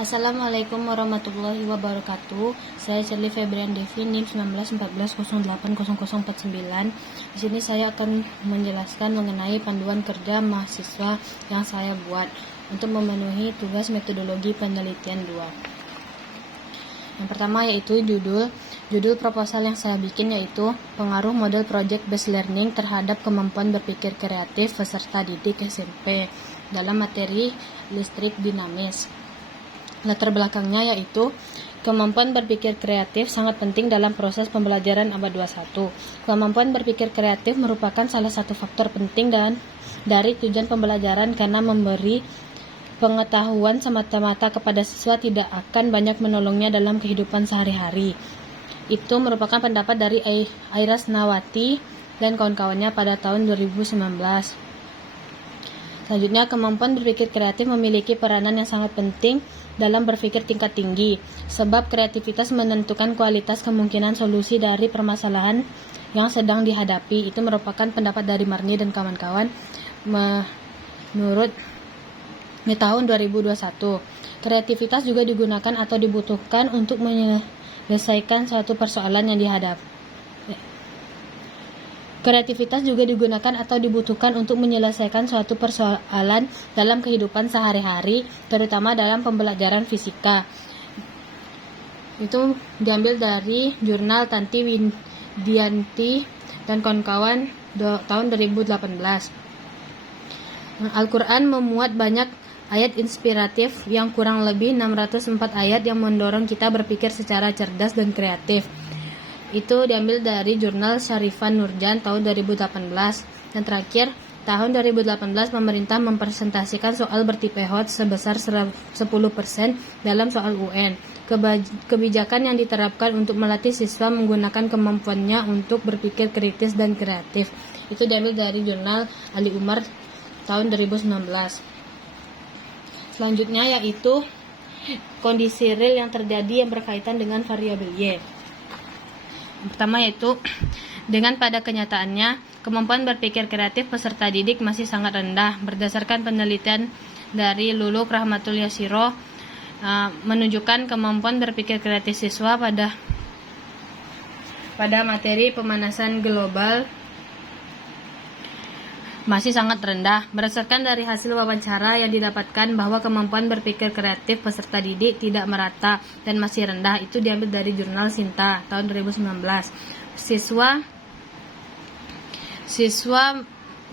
Assalamualaikum warahmatullahi wabarakatuh. Saya Shirley Febrian Devi, NIM 1914080049. Di sini saya akan menjelaskan mengenai panduan kerja mahasiswa yang saya buat untuk memenuhi tugas metodologi penelitian 2. Yang pertama yaitu judul proposal yang saya bikin yaitu pengaruh model project based learning terhadap kemampuan berpikir kreatif peserta didik SMP dalam materi listrik dinamis. Latar belakangnya yaitu kemampuan berpikir kreatif sangat penting dalam proses pembelajaran abad 21. Kemampuan berpikir kreatif merupakan salah satu faktor penting dari tujuan pembelajaran karena memberi pengetahuan semata-mata kepada siswa tidak akan banyak menolongnya dalam kehidupan sehari-hari. Itu merupakan pendapat dari Airas Nawati dan kawan-kawannya pada tahun 2019. Selanjutnya, kemampuan berpikir kreatif memiliki peranan yang sangat penting dalam berpikir tingkat tinggi, sebab kreativitas menentukan kualitas kemungkinan solusi dari permasalahan yang sedang dihadapi. Itu merupakan pendapat dari Marni dan kawan-kawan menurut di tahun 2021. Kreativitas juga digunakan atau dibutuhkan untuk menyelesaikan suatu persoalan yang dihadapi. Kreativitas juga digunakan atau dibutuhkan untuk menyelesaikan suatu persoalan dalam kehidupan sehari-hari, terutama dalam pembelajaran fisika. Itu diambil dari jurnal Tanti Widianti dan kawan-kawan tahun 2018. Al-Quran memuat banyak ayat inspiratif yang kurang lebih 604 ayat yang mendorong kita berpikir secara cerdas dan kreatif. Itu diambil dari jurnal Syarifan Nurjan tahun 2018. Dan terakhir, tahun 2018 pemerintah mempresentasikan soal bertipe hot sebesar 10% dalam soal UN. Kebijakan yang diterapkan untuk melatih siswa menggunakan kemampuannya untuk berpikir kritis dan kreatif. Itu diambil dari jurnal Ali Umar tahun 2019. Selanjutnya yaitu kondisi real yang terjadi yang berkaitan dengan variabel Y. Pertama yaitu dengan pada kenyataannya kemampuan berpikir kreatif peserta didik masih sangat rendah. Berdasarkan penelitian dari Luluk Rahmatul Yasiro menunjukkan kemampuan berpikir kreatif siswa pada materi pemanasan global masih sangat rendah. Berdasarkan dari hasil wawancara yang didapatkan bahwa kemampuan berpikir kreatif peserta didik tidak merata dan masih rendah. Itu diambil dari jurnal Sinta tahun 2019. Siswa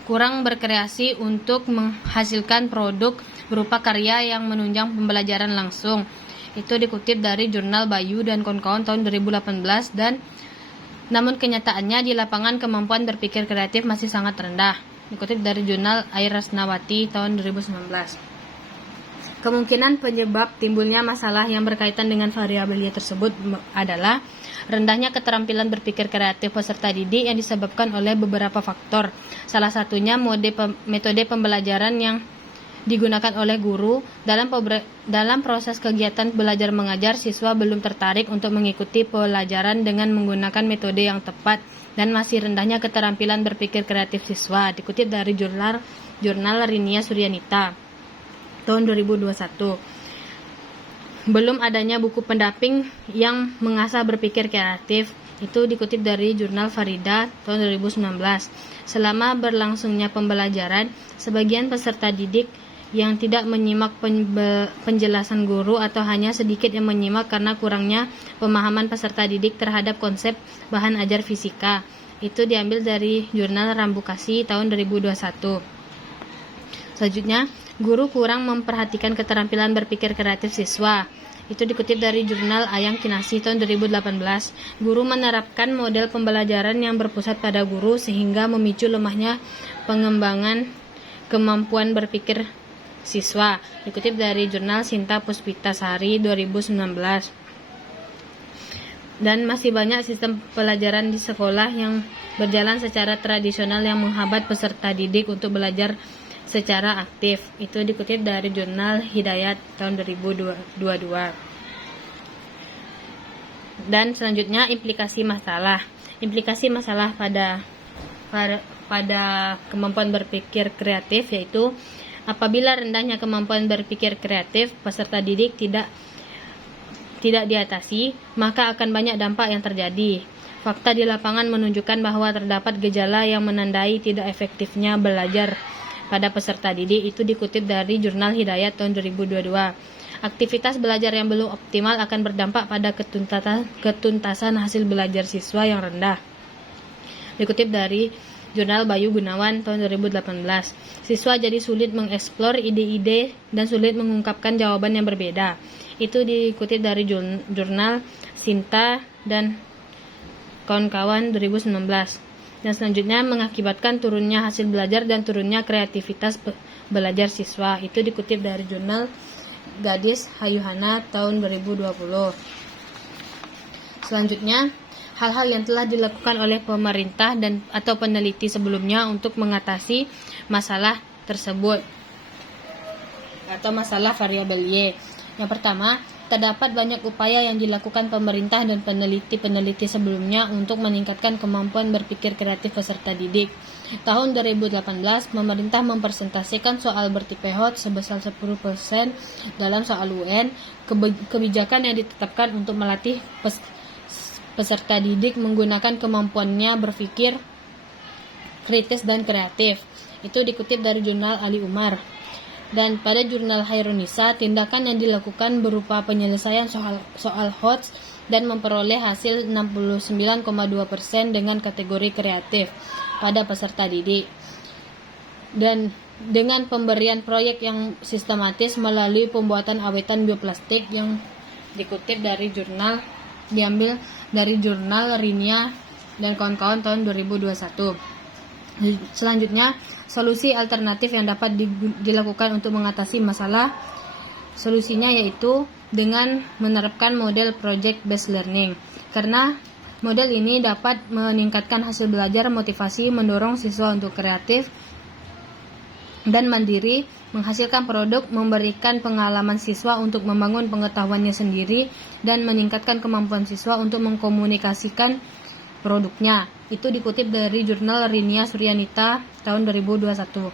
kurang berkreasi untuk menghasilkan produk berupa karya yang menunjang pembelajaran langsung. Itu dikutip dari jurnal Bayu dan kawan-kawan tahun 2018 dan namun kenyataannya di lapangan kemampuan berpikir kreatif masih sangat rendah. Dikutip dari jurnal Airas Nawati tahun 2019. Kemungkinan penyebab timbulnya masalah yang berkaitan dengan variabel Y tersebut adalah rendahnya keterampilan berpikir kreatif peserta didik yang disebabkan oleh beberapa faktor. Salah satunya metode pembelajaran yang digunakan oleh guru. Dalam proses kegiatan belajar mengajar, siswa belum tertarik untuk mengikuti pelajaran dengan menggunakan metode yang tepat dan masih rendahnya keterampilan berpikir kreatif siswa. Dikutip dari jurnal Rinia Suryanita tahun 2021. Belum adanya buku pendamping yang mengasah berpikir kreatif. Itu dikutip dari jurnal Farida tahun 2019. Selama berlangsungnya pembelajaran, sebagian peserta didik yang tidak menyimak penjelasan guru atau hanya sedikit yang menyimak karena kurangnya pemahaman peserta didik terhadap konsep bahan ajar fisika. Itu diambil dari jurnal Rambukasi tahun 2021. Selanjutnya, guru kurang memperhatikan keterampilan berpikir kreatif siswa. Itu dikutip dari jurnal Ayang Kinasi tahun 2018. Guru menerapkan model pembelajaran yang berpusat pada guru sehingga memicu lemahnya pengembangan kemampuan berpikir siswa. Dikutip dari jurnal Sinta Puspitasari 2019. Dan masih banyak sistem pelajaran di sekolah yang berjalan secara tradisional yang menghambat peserta didik untuk belajar secara aktif. Itu dikutip dari jurnal Hidayat tahun 2022. Dan selanjutnya implikasi masalah. Implikasi masalah pada kemampuan berpikir kreatif yaitu Apabila rendahnya kemampuan berpikir kreatif peserta didik tidak diatasi, maka akan banyak dampak yang terjadi. Fakta di lapangan menunjukkan bahwa terdapat gejala yang menandai tidak efektifnya belajar pada peserta didik. Itu dikutip dari Jurnal Hidayat tahun 2022. Aktivitas belajar yang belum optimal akan berdampak pada ketuntasan hasil belajar siswa yang rendah. Dikutip dari Jurnal Bayu Gunawan tahun 2018. Siswa jadi sulit mengeksplor ide-ide dan sulit mengungkapkan jawaban yang berbeda. Itu dikutip dari Jurnal Sinta dan kawan-kawan 2019. Dan selanjutnya mengakibatkan turunnya hasil belajar dan turunnya kreativitas belajar siswa. Itu dikutip dari Jurnal Gadis Hayuhana tahun 2020. Selanjutnya, hal-hal yang telah dilakukan oleh pemerintah dan atau peneliti sebelumnya untuk mengatasi masalah tersebut atau masalah variabel Y. Yang pertama, terdapat banyak upaya yang dilakukan pemerintah dan peneliti-peneliti sebelumnya untuk meningkatkan kemampuan berpikir kreatif peserta didik. Tahun 2018, pemerintah mempresentasikan soal bertipe HOT sebesar 10% dalam soal UN. Kebijakan yang ditetapkan untuk melatih peserta didik menggunakan kemampuannya berpikir kritis dan kreatif. Itu dikutip dari Jurnal Ali Umar. Dan pada Jurnal Hairunisa, tindakan yang dilakukan berupa penyelesaian soal HOTS dan memperoleh hasil 69,2% dengan kategori kreatif pada peserta didik. Dan dengan pemberian proyek yang sistematis melalui pembuatan awetan bioplastik yang dikutip dari diambil dari Jurnal Rinia dan kawan-kawan tahun 2021. Selanjutnya, solusi alternatif yang dapat dilakukan untuk mengatasi masalah. Solusinya yaitu dengan menerapkan model project based learning. Karena model ini dapat meningkatkan hasil belajar, motivasi, mendorong siswa untuk kreatif dan mandiri, menghasilkan produk, memberikan pengalaman siswa untuk membangun pengetahuannya sendiri, dan meningkatkan kemampuan siswa untuk mengkomunikasikan produknya. Itu dikutip dari Jurnal Rinia Suryanita tahun 2021.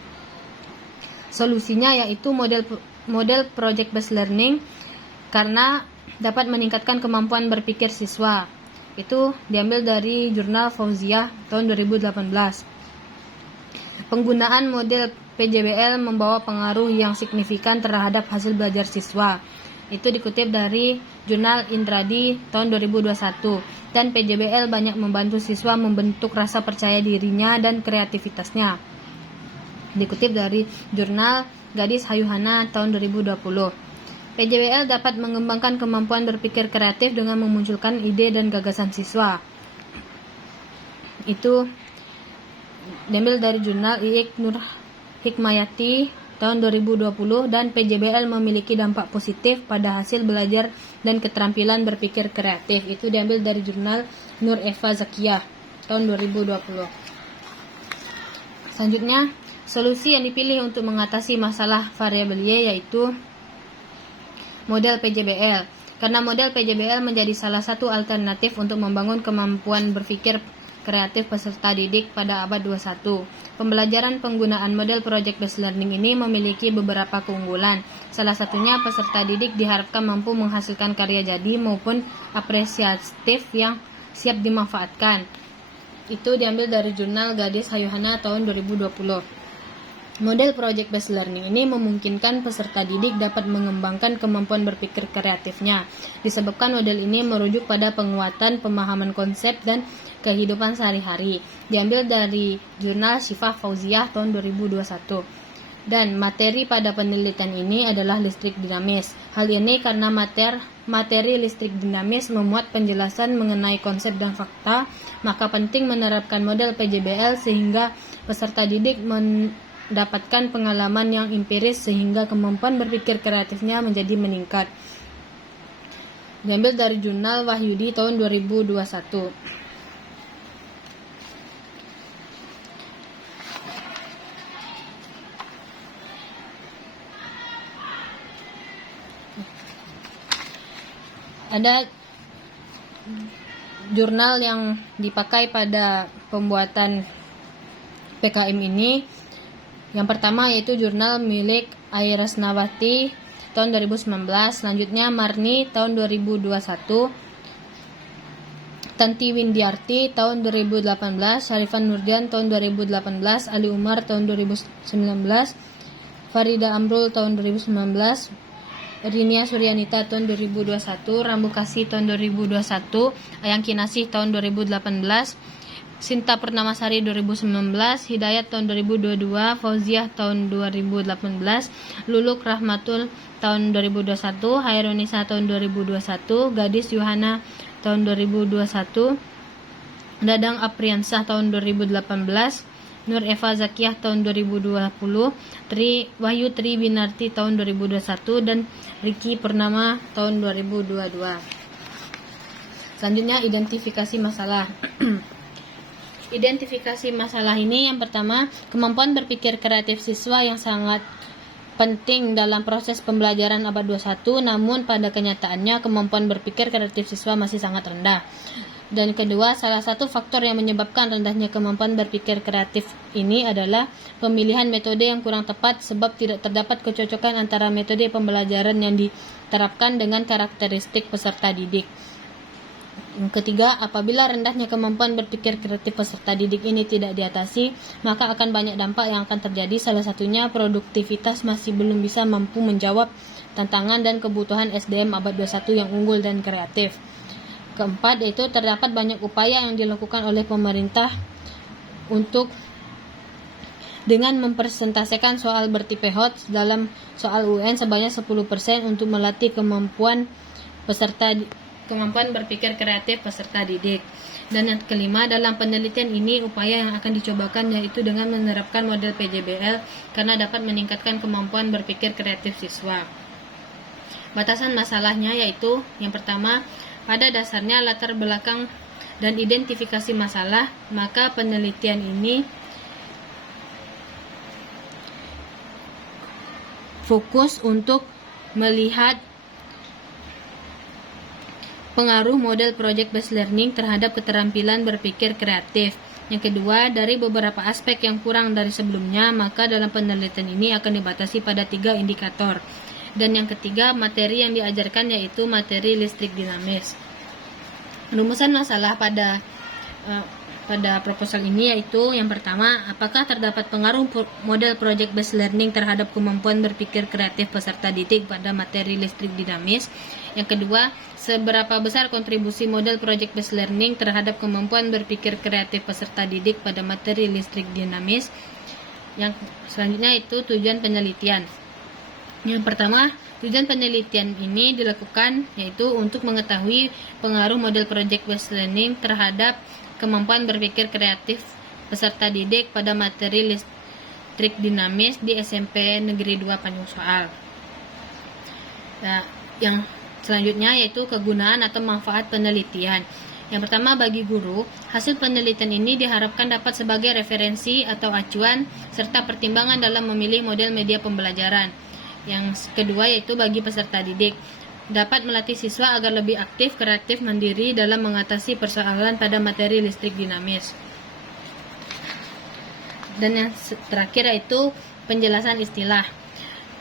Solusinya yaitu model project based learning karena dapat meningkatkan kemampuan berpikir siswa. Itu diambil dari Jurnal Fauziah tahun 2018. Penggunaan model PJBL membawa pengaruh yang signifikan terhadap hasil belajar siswa. Itu dikutip dari Jurnal Indradi tahun 2021. Dan PJBL banyak membantu siswa membentuk rasa percaya dirinya dan kreativitasnya. Dikutip dari Jurnal Gadis Hayuhana tahun 2020. PJBL dapat mengembangkan kemampuan berpikir kreatif dengan memunculkan ide dan gagasan siswa. Itu diambil dari Jurnal IIK Nur Hikmayati tahun 2020. Dan PJBL memiliki dampak positif pada hasil belajar dan keterampilan berpikir kreatif. Itu diambil dari Jurnal Nur Eva Zakiyah tahun 2020. Selanjutnya, solusi yang dipilih untuk mengatasi masalah variabel Y yaitu model PJBL. Karena model PJBL menjadi salah satu alternatif untuk membangun kemampuan berpikir kreatif peserta didik pada abad 21. Pembelajaran penggunaan model project based learning ini memiliki beberapa keunggulan. Salah satunya peserta didik diharapkan mampu menghasilkan karya jadi maupun apresiatif yang siap dimanfaatkan. Itu diambil dari Jurnal Gadis Hayuhana tahun 2020. Model project based learning ini memungkinkan peserta didik dapat mengembangkan kemampuan berpikir kreatifnya. Disebabkan model ini merujuk pada penguatan pemahaman konsep dan kehidupan sehari-hari. Diambil dari Jurnal Syifa Fauziah tahun 2021. Dan materi pada penelitian ini adalah listrik dinamis. Hal ini karena materi listrik dinamis memuat penjelasan mengenai konsep dan fakta, maka penting menerapkan model PJBL sehingga peserta didik mendapatkan pengalaman yang empiris sehingga kemampuan berpikir kreatifnya menjadi meningkat. Diambil dari Jurnal Wahyudi tahun 2021. Ada jurnal yang dipakai pada pembuatan PKM ini Yang pertama yaitu jurnal milik Airesnawati tahun 2019, selanjutnya Marni tahun 2021, Tanti Windiarti tahun 2018, Syarifan Nurdian tahun 2018, Ali Umar tahun 2019, Farida Amrul tahun 2019, Rinia Suryanita tahun 2021, Rambu Kasih tahun 2021, Ayang Kinasih tahun 2018, Sinta Purnamasari 2019, Hidayat tahun 2022, Fauziah tahun 2018, Luluk Rahmatul tahun 2021, Hairunisa tahun 2021, Gadis Yuhana tahun 2021, Dadang Apriansah tahun 2018, Nur Eva Zakiyah tahun 2020, Wahyu Tri Binarti tahun 2021, dan Riki Purnama tahun 2022. Selanjutnya identifikasi masalah. Identifikasi masalah ini yang pertama, kemampuan berpikir kreatif siswa yang sangat penting dalam proses pembelajaran abad 21, namun pada kenyataannya kemampuan berpikir kreatif siswa masih sangat rendah. Dan kedua, salah satu faktor yang menyebabkan rendahnya kemampuan berpikir kreatif ini adalah pemilihan metode yang kurang tepat, sebab tidak terdapat kecocokan antara metode pembelajaran yang diterapkan dengan karakteristik peserta didik. Yang ketiga, apabila rendahnya kemampuan berpikir kreatif peserta didik ini tidak diatasi, maka akan banyak dampak yang akan terjadi. Salah satunya, produktivitas masih belum bisa mampu menjawab tantangan dan kebutuhan SDM abad 21 yang unggul dan kreatif. Keempat, yaitu terdapat banyak upaya yang dilakukan oleh pemerintah untuk dengan mempresentasikan soal bertipe HOT dalam soal UN sebanyak 10% untuk melatih kemampuan berpikir kreatif peserta didik. Dan yang kelima, dalam penelitian ini upaya yang akan dicobakan yaitu dengan menerapkan model PJBL karena dapat meningkatkan kemampuan berpikir kreatif siswa. Batasan masalahnya yaitu yang pertama, pada dasarnya latar belakang dan identifikasi masalah, maka penelitian ini fokus untuk melihat pengaruh model project based learning terhadap keterampilan berpikir kreatif. Yang kedua, dari beberapa aspek yang kurang dari sebelumnya, maka dalam penelitian ini akan dibatasi pada 3 indikator. Dan yang ketiga, materi yang diajarkan yaitu materi listrik dinamis. Rumusan masalah pada proposal ini yaitu yang pertama, apakah terdapat pengaruh model project based learning terhadap kemampuan berpikir kreatif peserta didik pada materi listrik dinamis. Yang kedua, seberapa besar kontribusi model project based learning terhadap kemampuan berpikir kreatif peserta didik pada materi listrik dinamis. Yang selanjutnya itu tujuan penelitian. Yang pertama, tujuan penelitian ini dilakukan yaitu untuk mengetahui pengaruh model project based learning terhadap kemampuan berpikir kreatif peserta didik pada materi listrik dinamis di SMP Negeri 2 Tanjung Soal. Nah, yang selanjutnya yaitu kegunaan atau manfaat penelitian. Yang pertama, bagi guru, hasil penelitian ini diharapkan dapat sebagai referensi atau acuan serta pertimbangan dalam memilih model media pembelajaran. Yang kedua yaitu bagi peserta didik, dapat melatih siswa agar lebih aktif, kreatif, mandiri dalam mengatasi persoalan pada materi listrik dinamis. Dan yang terakhir yaitu penjelasan istilah.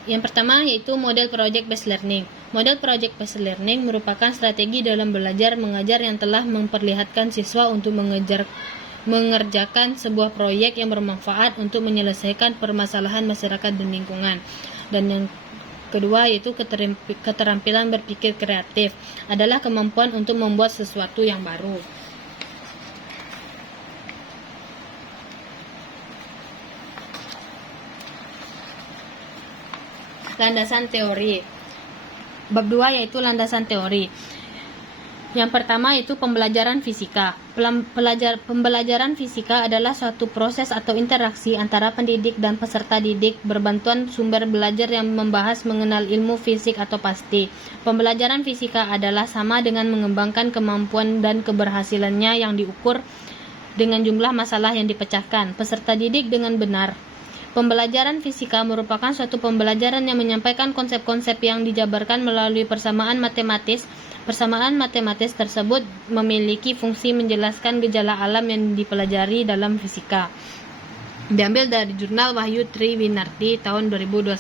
Yang pertama yaitu model project based learning. Model project based learning merupakan strategi dalam belajar mengajar yang telah memperlihatkan siswa untuk mengerjakan sebuah proyek yang bermanfaat untuk menyelesaikan permasalahan masyarakat dan lingkungan. Dan yang kedua yaitu keterampilan berpikir kreatif adalah kemampuan untuk membuat sesuatu yang baru. Landasan teori. Bab 2 yaitu landasan teori. Yang pertama yaitu pembelajaran fisika. Pembelajaran fisika adalah suatu proses atau interaksi antara pendidik dan peserta didik berbantuan sumber belajar yang membahas mengenal ilmu fisik atau pasti. Pembelajaran fisika adalah sama dengan mengembangkan kemampuan dan keberhasilannya yang diukur dengan jumlah masalah yang dipecahkan peserta didik dengan benar. Pembelajaran fisika merupakan suatu pembelajaran yang menyampaikan konsep-konsep yang dijabarkan melalui persamaan matematis. Persamaan matematis tersebut memiliki fungsi menjelaskan gejala alam yang dipelajari dalam fisika. Diambil dari jurnal Wahyu Triwinarti tahun 2021.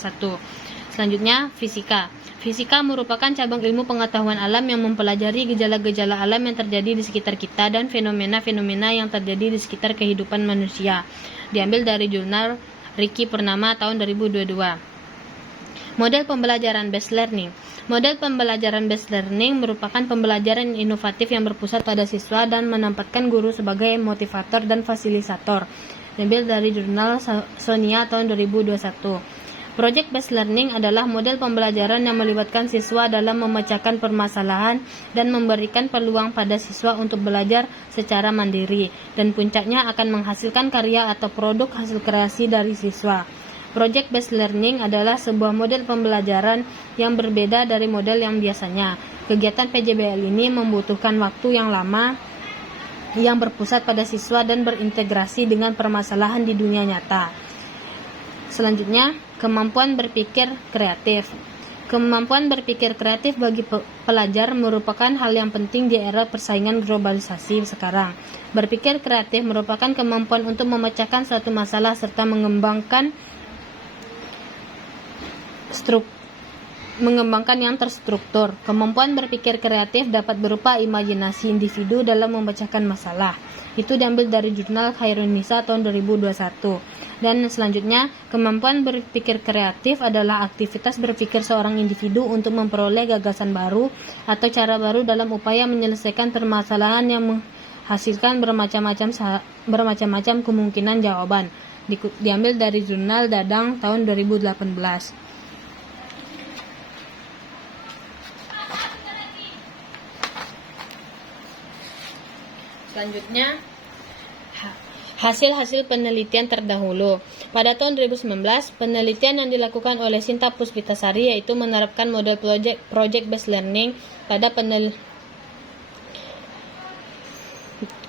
Selanjutnya, fisika. Fisika merupakan cabang ilmu pengetahuan alam yang mempelajari gejala-gejala alam yang terjadi di sekitar kita dan fenomena-fenomena yang terjadi di sekitar kehidupan manusia. Diambil dari jurnal Riki Purnama tahun 2022. Model pembelajaran based learning. Model pembelajaran based learning merupakan pembelajaran inovatif yang berpusat pada siswa dan menempatkan guru sebagai motivator dan fasilitator. Diambil dari jurnal Sonia tahun 2021. Project based learning adalah model pembelajaran yang melibatkan siswa dalam memecahkan permasalahan dan memberikan peluang pada siswa untuk belajar secara mandiri, dan puncaknya akan menghasilkan karya atau produk hasil kreasi dari siswa. Project based learning adalah sebuah model pembelajaran yang berbeda dari model yang biasanya. Kegiatan PJBL ini membutuhkan waktu yang lama, yang berpusat pada siswa dan berintegrasi dengan permasalahan di dunia nyata. Selanjutnya, kemampuan berpikir kreatif. Kemampuan berpikir kreatif bagi pelajar merupakan hal yang penting di era persaingan globalisasi sekarang. Berpikir kreatif merupakan kemampuan untuk memecahkan suatu masalah serta mengembangkan yang terstruktur. Kemampuan berpikir kreatif dapat berupa imajinasi individu dalam memecahkan masalah. Itu diambil dari jurnal Khairunisa tahun 2021. Dan selanjutnya, kemampuan berpikir kreatif adalah aktivitas berpikir seorang individu untuk memperoleh gagasan baru atau cara baru dalam upaya menyelesaikan permasalahan yang menghasilkan bermacam-macam kemungkinan jawaban. Diambil dari jurnal Dadang tahun 2018. Selanjutnya, hasil-hasil penelitian terdahulu. Pada tahun 2019, penelitian yang dilakukan oleh Sinta Puspitasari yaitu menerapkan model project based learning pada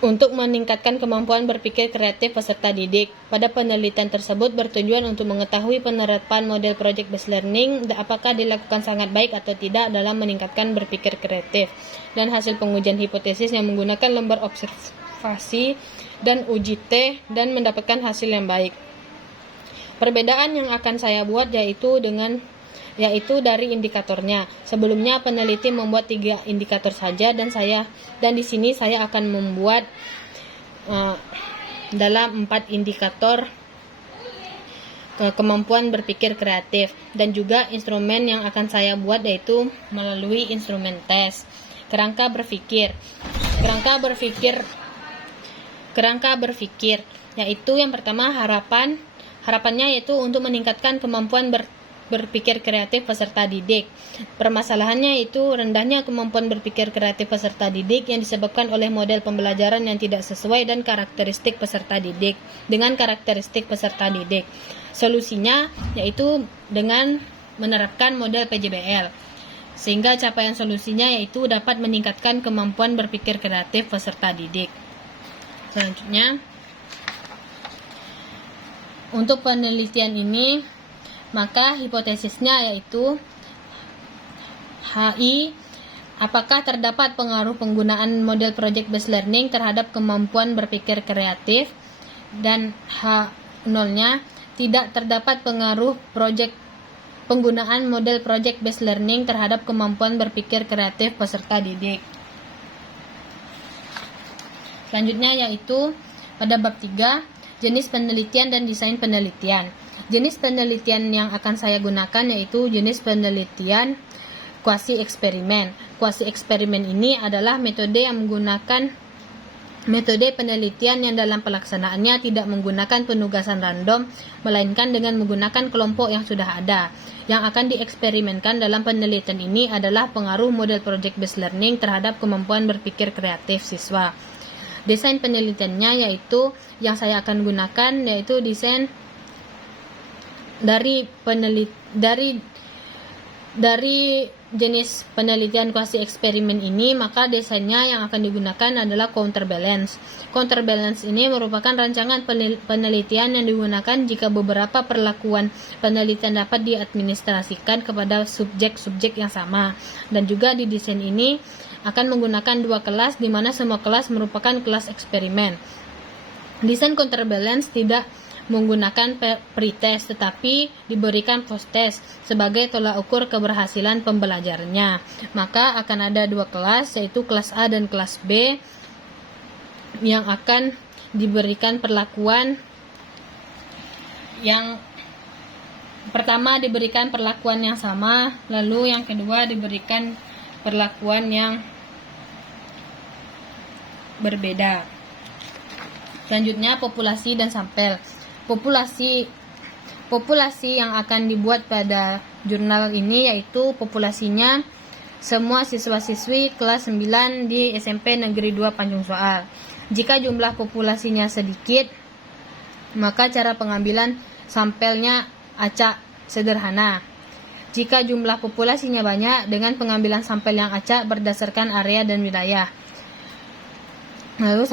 untuk meningkatkan kemampuan berpikir kreatif peserta didik. Pada penelitian tersebut bertujuan untuk mengetahui penerapan model project based learning apakah dilakukan sangat baik atau tidak dalam meningkatkan berpikir kreatif, dan hasil pengujian hipotesis yang menggunakan lembar observasi dan uji T dan mendapatkan hasil yang baik. Perbedaan yang akan saya buat yaitu dari indikatornya. Sebelumnya peneliti membuat 3 indikator saja dan di sini saya akan membuat dalam 4 indikator kemampuan berpikir kreatif, dan juga instrumen yang akan saya buat yaitu melalui instrumen tes. Kerangka berpikir yaitu yang pertama harapannya yaitu untuk meningkatkan kemampuan berpikir kreatif peserta didik. Permasalahannya yaitu rendahnya kemampuan berpikir kreatif peserta didik yang disebabkan oleh model pembelajaran yang tidak sesuai dan karakteristik peserta didik dengan karakteristik peserta didik. Solusinya yaitu dengan menerapkan model PJBL, sehingga capaian solusinya yaitu dapat meningkatkan kemampuan berpikir kreatif peserta didik. Selanjutnya, untuk penelitian ini, maka hipotesisnya yaitu HI, apakah terdapat pengaruh penggunaan model project based learning terhadap kemampuan berpikir kreatif, dan H0-nya tidak terdapat pengaruh penggunaan model project based learning terhadap kemampuan berpikir kreatif peserta didik. Selanjutnya yaitu pada bab 3, jenis penelitian dan desain penelitian. Jenis penelitian yang akan saya gunakan yaitu jenis penelitian kuasi eksperimen. Kuasi eksperimen ini adalah metode yang menggunakan metode penelitian yang dalam pelaksanaannya tidak menggunakan penugasan random, melainkan dengan menggunakan kelompok yang sudah ada. Yang akan dieksperimenkan dalam penelitian ini adalah pengaruh model project based learning terhadap kemampuan berpikir kreatif siswa. Desain penelitiannya yaitu yang saya akan gunakan yaitu desain dari jenis penelitian kuasi eksperimen ini, maka desainnya yang akan digunakan adalah counterbalance. Counterbalance ini merupakan rancangan penelitian yang digunakan jika beberapa perlakuan penelitian dapat diadministrasikan kepada subjek-subjek yang sama. Dan juga di desain ini akan menggunakan 2 kelas, di mana semua kelas merupakan kelas eksperimen. Desain counterbalance tidak menggunakan pretest, tetapi diberikan post-test sebagai tolak ukur keberhasilan pembelajarannya. Maka akan ada dua kelas, yaitu kelas A dan kelas B, yang akan diberikan perlakuan yang pertama diberikan perlakuan yang sama, lalu yang kedua diberikan perlakuan yang berbeda. Selanjutnya populasi dan sampel. Populasi yang akan dibuat pada jurnal ini yaitu populasinya semua siswa-siswi kelas 9 di SMP Negeri 2 Tanjung Soal. Jika jumlah populasinya sedikit, maka cara pengambilan sampelnya acak sederhana. Jika jumlah populasinya banyak, dengan pengambilan sampel yang acak berdasarkan area dan wilayah. Lalu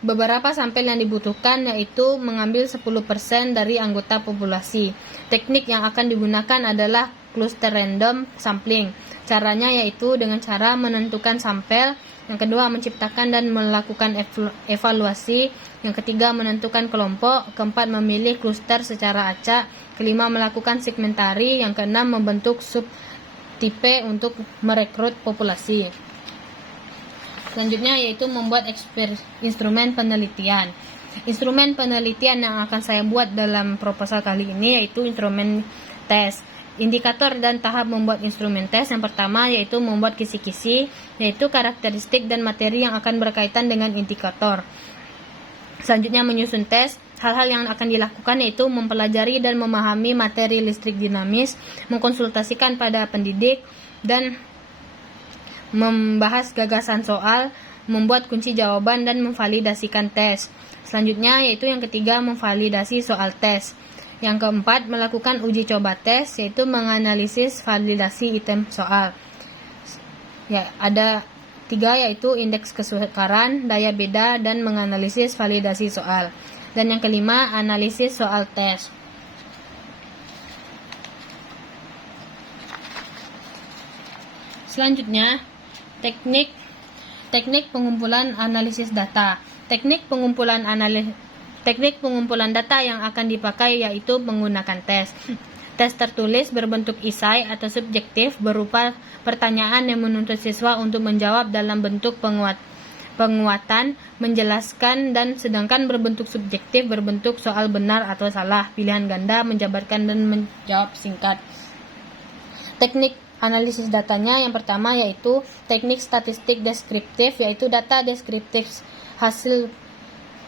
beberapa sampel yang dibutuhkan yaitu mengambil 10% dari anggota populasi. Teknik yang akan digunakan adalah cluster random sampling. Caranya yaitu dengan cara menentukan sampel, yang kedua menciptakan dan melakukan evaluasi, yang ketiga menentukan kelompok, keempat memilih cluster secara acak, kelima melakukan segmentari, yang keenam membentuk subtipe untuk merekrut populasi. Selanjutnya yaitu membuat instrumen penelitian. Instrumen penelitian yang akan saya buat dalam proposal kali ini yaitu instrumen tes. Indikator dan tahap membuat instrumen tes yang pertama yaitu membuat kisi-kisi, yaitu karakteristik dan materi yang akan berkaitan dengan indikator. Selanjutnya menyusun tes. Hal-hal yang akan dilakukan yaitu mempelajari dan memahami materi listrik dinamis, mengkonsultasikan pada pendidik, dan membahas gagasan soal, membuat kunci jawaban, dan memvalidasikan tes. Selanjutnya yaitu yang ketiga memvalidasi soal tes. Yang keempat melakukan uji coba tes, yaitu menganalisis validasi item soal. Ya, ada 3 yaitu indeks kesukaran, daya beda, dan menganalisis validasi soal. Dan yang kelima analisis soal tes. Selanjutnya teknik pengumpulan analisis data. Teknik pengumpulan data yang akan dipakai yaitu menggunakan tes. Tes tertulis berbentuk esai atau subjektif berupa pertanyaan yang menuntut siswa untuk menjawab dalam bentuk penguatan, menjelaskan, dan sedangkan berbentuk subjektif berbentuk soal benar atau salah, pilihan ganda, menjabarkan, dan menjawab singkat. Teknik analisis datanya yang pertama yaitu teknik statistik deskriptif, yaitu data deskriptif hasil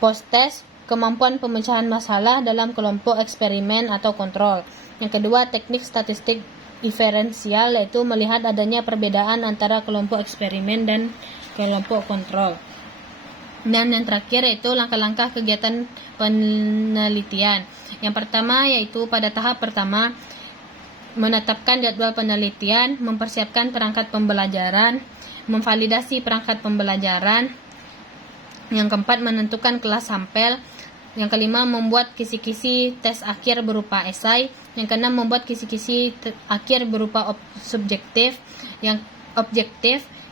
post-test, kemampuan pemecahan masalah dalam kelompok eksperimen atau kontrol. Yang kedua teknik statistik diferensial, yaitu melihat adanya perbedaan antara kelompok eksperimen dan kelompok kontrol. Dan yang terakhir yaitu langkah-langkah kegiatan penelitian. Yang pertama yaitu pada tahap pertama menetapkan jadwal penelitian, mempersiapkan perangkat pembelajaran, memvalidasi perangkat pembelajaran. Yang keempat menentukan kelas sampel. Yang kelima membuat kisi-kisi tes akhir berupa esai. Yang keenam membuat kisi-kisi akhir berupa objektif. Yang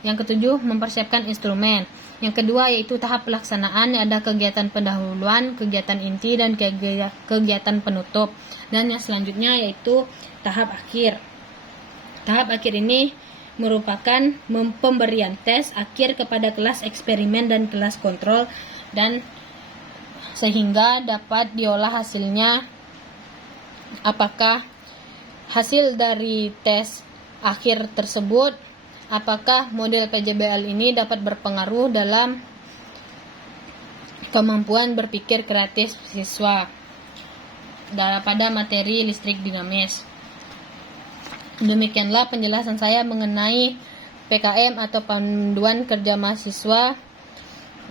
ketujuh mempersiapkan instrumen. Yang kedua yaitu tahap pelaksanaan, ada kegiatan pendahuluan, kegiatan inti, dan kegiatan penutup. Dan yang selanjutnya yaitu tahap akhir. Tahap akhir ini merupakan pemberian tes akhir kepada kelas eksperimen dan kelas kontrol, dan sehingga dapat diolah hasilnya apakah hasil dari tes akhir tersebut, apakah model PJBL ini dapat berpengaruh dalam kemampuan berpikir kreatif siswa pada materi listrik dinamis. Demikianlah penjelasan saya mengenai PKM atau panduan kerja mahasiswa.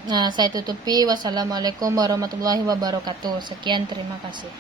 Saya tutupi. Wassalamualaikum warahmatullahi wabarakatuh. Sekian, terima kasih.